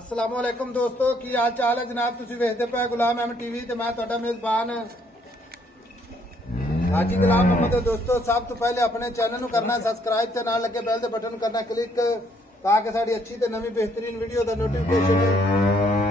अस्सलाम वालेकुम दोस्तों की हाल चाल है जनाब। तुसी वेखदे पे गुलाम अहमद टीवी ते मैं तुहाडा मेजबान हाजी गुलाम अहमद। दोस्तों सब तो पहले अपने चैनल करना सबसक्राइब ते नाल लगे बैल दे बटन करना क्लिक ताकि साडी अच्छी ते नवी बेहतरीन वीडियो दा नोटिफिकेशन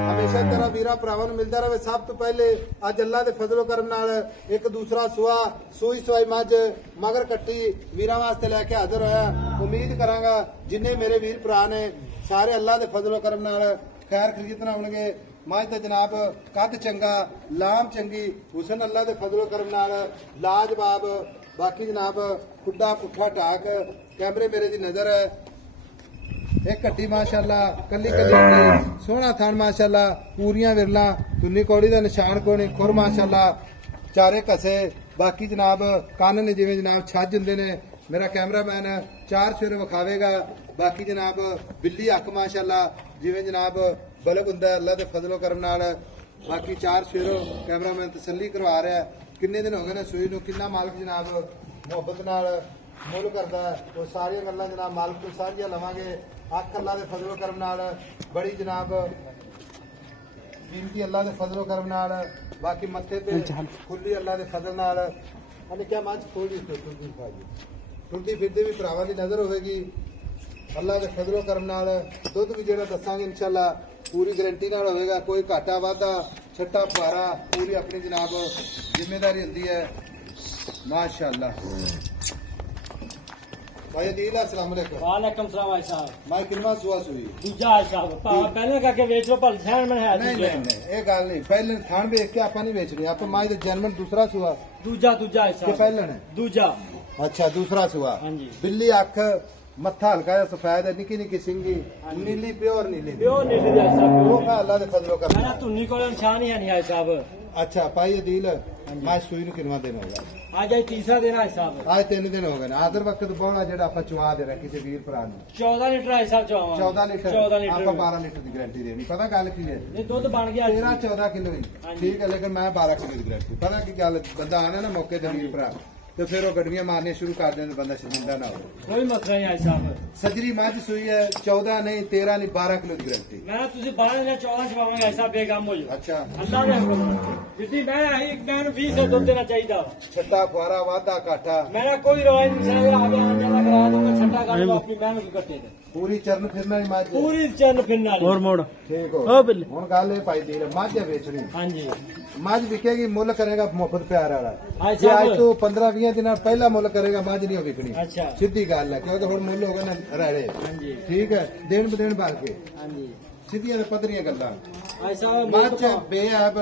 हमेशा तरह वीरा भरावां नूं मिलदा रहे। सब तो पहले अज अल्लाह दे फजलो करम नाल एक दूसरा सुआ सूई सवाई मज मगर कट्टी वीरां वास्ते लैके हाजिर होया। उम्मीद करांगा जिन्ने मेरे वीर भरा ने सारे अल्लाह दे फजलो करम नाल खैर खरीदना होणगे। मज ते जनाब कद चंगा लाम चंगी हुसन अल्लाह दे फजलो करम नाल लाजवाब। बाकी जनाब खुड्डा पुट्ठा टाक कैमरे मेरे दी नजर है। एक कट्टी माशाअल्लाह कली कली सोहना थान माशाअल्लाह पूरियां विरला तुन्नी कौड़ी का निशान कोई खुर माशाअल्लाह चारे कसे। बाकी जनाब कन ने जिवें जनाब छज हुंदे ने मेरा कैमरामैन चार सवेरे विखावेगा। बाकी जनाब बिल्ली अख माशाअल्लाह जिवें जनाब बल्ब हुंदा अल्लाह दे फजलो करम नाल। बाकी चार सवेरे कैमरामैन तसल्ली करवा रहा है। किन्ने दिन हो गए ने सूई नूं किन्ना मालिक जनाब मुहब्बत नाल मुल करदा है। वो सारियां गल्लां जनाब मालिक तो सारियां लवांगे। अख अल्लाह दे फजलो करम नाल बड़ी जनाब कीमती अल्लाह दे फजलो करम नाल। बाकी मत्थे पे खुली अल्लाह दे फजल नाल अने क्या मंच खोली टुरदी फिरदी भी भरावां दी नजर होगी अल्लाह दे फजलो करम नाल। दुध भी जेड़ा दसांगे इंशाअल्लाह पूरी गारंटी नाल होगा। कोई घाटा वाधा छट्टा फुआरा पूरी अपनी जनाब जिम्मेदारी होंदी है माशाअल्लाह। भाई अदील अस्सलाम वालेकुम। वालेकुम सलाम भाई साहब। मैं किन्ना सुआ सुई दूजा है साहब पहले करके बेच लो पर शहर में है। नहीं नहीं नहीं ये गल नहीं पहले थान वेख के आपा नहीं बेचनी आप माई दे जन्म दूसरा सुआ दूजा दूजा है साहब पहले ने दूजा। अच्छा दूसरा सुआ हाँ जी। बिल्ली अख मत्था हल्का जा सफेद है निकी निकी सिंगी नीली प्योर नीली प्योर नीली है साहब। वो अल्लाह दे फजलो कर मेरा तुन्नी को निशान ही है नहीं है साहब। अच्छा भाई अदील आज सुई नूं कितना दिन होगा? आज आज तीसरा दिन है साहब। आज 3 दिन हो गए आदर वक्त बहुला जेड़ा आपा चुआ दे रहा किसी वीर भरा नूं 14 लीटर है साहब चुआवा 14 लीटर 14 लीटर आपा 12 लीटर की गारंटी देनी। पता गल की है नहीं दुध बन गया 13-14 किलो ही ठीक है लेकिन मैं 12 किलो की गारंटी। पता की गल बंदा आना ना मौके ते वीर भरा तो फिर वो गड्डियां मारने शुरू कर देने बंदा शर्मिंदा ना हो। कोई मसला नहीं है साहब। सजरी मझ सुई है 14 नहीं 13 नहीं 12 किलो की गारंटी। मैं तुझे 12 या 14 छपावांगा ऐसा बेगम हो जाओ। अच्छा अल्लाह ने जितनी मैं आई मैं 20 से दुध देना चाहिए। छट्टा फुआरा वाधा काठा मेरा कोई रवाज नहीं है। आगे आने वाला करा दूंगा छट्टा काट लो अपनी बहन की कट्टे दे पूरी चरण फिरना ही मझ पूरी चरण फिरना और मोड़ ठीक हो हुन गल ये पाई दी मझ बेचनी। हाँ जी मझ बिकेगी मुल करेगा मुफ्त प्यार वाला। अच्छा, जे आज तो 15-20 दिन पहला मुल करेगा मझ नहीं बिकनी। अच्छा सीधी गल है क्योंकि हुण मुल हो गए ना रेड़े हाँ जी ठीक है देन बदेन भर के हाँ जी सीधियां ते पधरियां गल्लां ऐसा मझ बेअब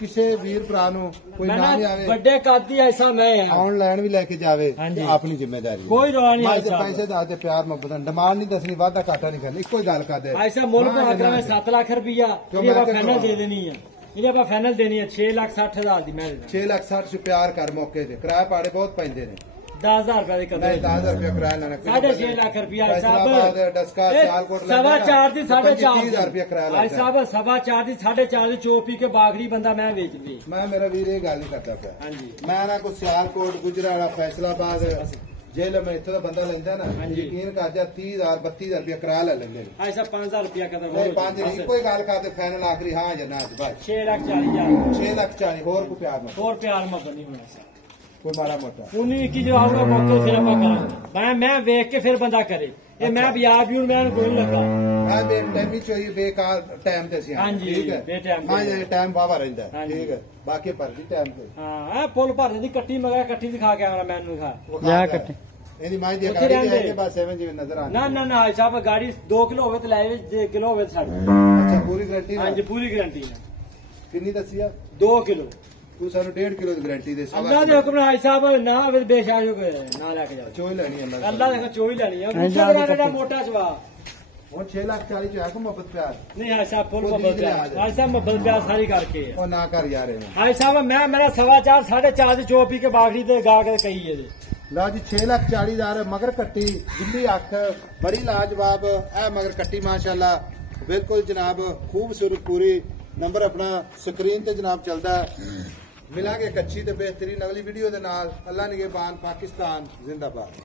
किसी वीर भरा नूं कोई ना भी आवे बड़े कादी ऐसा मैं ऑनलाइन भी लेके जावे हाँ जी। अपनी जिम्मेदारी कोई रवा नहीं मझ ऐसा पैसे दे प्यार मोहब्बत डिमांड नहीं दसनी वादा घाटा नहीं करनी इको गल कर दे। ऐसा मुल्क को अगर मैं 7 लाख रुपया ये फाइनल दे देनी है ये आप फाइनल देनी है 6,60,000 दी मैं 6,60,000 प्यार कर मौके ते किराया पाड़े बहुत पैंदे ने 10,000 रुपया दी कर 10,000 रुपया किराया लेना 6.5 लाख रुपया फैसलाबाद डस्का सियालकोट 4.5 दी 30,000 रुपया किराया भाई साहब 4.5 दी 4.5 दी चोपी के बागड़ी बंदा मैं बेच दी। मैं मेरा वीर ये गल नहीं करता पाया हाँ जी मैं ना कोई सियालकोट गुजरावाला फैसलाबाद जेल में इतना बंदा लेंदा ना यकीन कर जा 30,000 32,000 रुपया किराया ले लेंगे ऐसा 5,000 रुपया का नहीं 5 नहीं कोई गल करते फाइनल आखिरी हाँ या ना बस 6,40,000 6,40,000 होर को प्यार में और प्यार में बनी होना कोई माड़ा मोटा उन्हीं की जो आऊंगा मौके फिर आप करा मैं वेख के फिर बंदा करे ये मैं भी आप भी मैं कोई लगा मैं बेटाइम ही चाहिए बेकार टाइम ते सी हाँ जी ठीक है बेटाइम हाँ ये टाइम बाबा रहता है हाँ जी। ठीक है बाकी पर भी टाइम पे हाँ फुल भर दी कट्टी मगर कट्टी दिखा के आना मैनू दिखा जा कट्टे ਇਹਦੀ ਮਾਈ ਦੀ ਗਾੜੀ ਹੈ ਕਿ ਬਸ ਐਵੇਂ ਜਿਵੇਂ ਨਜ਼ਰ ਆਉਂਦੀ ना ना ना साहब गाड़ी 2 किलो होवे तो लाए 1 किलो होवे तो साढ़े ਅੱਛਾ ਪੂਰੀ ਗਾਰੰਟੀ हाँ जी पूरी गारंटी है ਕਿੰਨੀ ਦੱਸੀ ਆ 2 किलो ਤੂੰ ਸਾਨੂੰ 1.5 ਕਿਲੋ ਦੀ ਗਾਰੰਟੀ ਦੇ अल्लाह दे हुक्म नाल साहब ना होवे बेशाज हो गए ना लेके जाओ ਚੋਈ ਲੈਣੀ ਅੱਲਾ अल्लाह देखो चोई लेनी है दा मोटा जवा ਹੁਣ 6,40,000 ਚ ਆ ਕੋ ਮੁਹੱਬਤ ਪਿਆਰ नहीं है साहब फुल मोहब्बत है साहब मोहब्बत प्यार सारी करके ਉਹ ਨਾ ਕਰ ਯਾਰ ਇਹ हाय साहब मैं मेरा 4.5 4.5 ਦੀ ਚੋਪੀ ਕੇ ਬਾਗੜੀ ਤੇ ਗਾ ਕੇ ਕਹੀ ਹੈ ਜੀ ਲਓ ਜੀ 6,40,000 ਮਗਰ ਕੱਟੀ ਬਿੱਲੀ ਅੱਖ ਬੜੀ ਲਾਜਵਾਬ ਇਹ ਮਗਰ ਕੱਟੀ ਮਾਸ਼ਾਅੱਲਾ ਬਿਲਕੁਲ ਜਨਾਬ ਖੂਬਸੂਰਤ ਪੂਰੀ ਨੰਬਰ ਆਪਣਾ ਸਕਰੀਨ ਤੇ ਜਨਾਬ ਚੱਲਦਾ ਮਿਲਾਂਗੇ ਇੱਕ ਅੱਛੀ ਤੇ ਬਿਹਤਰੀਨ ਅਗਲੀ ਵੀਡੀਓ ਦੇ ਨਾਲ ਅੱਲਾ ਨਿਗਹਿਬਾਨ ਪਾਕਿਸਤਾਨ ਜ਼ਿੰਦਾਬਾਦ।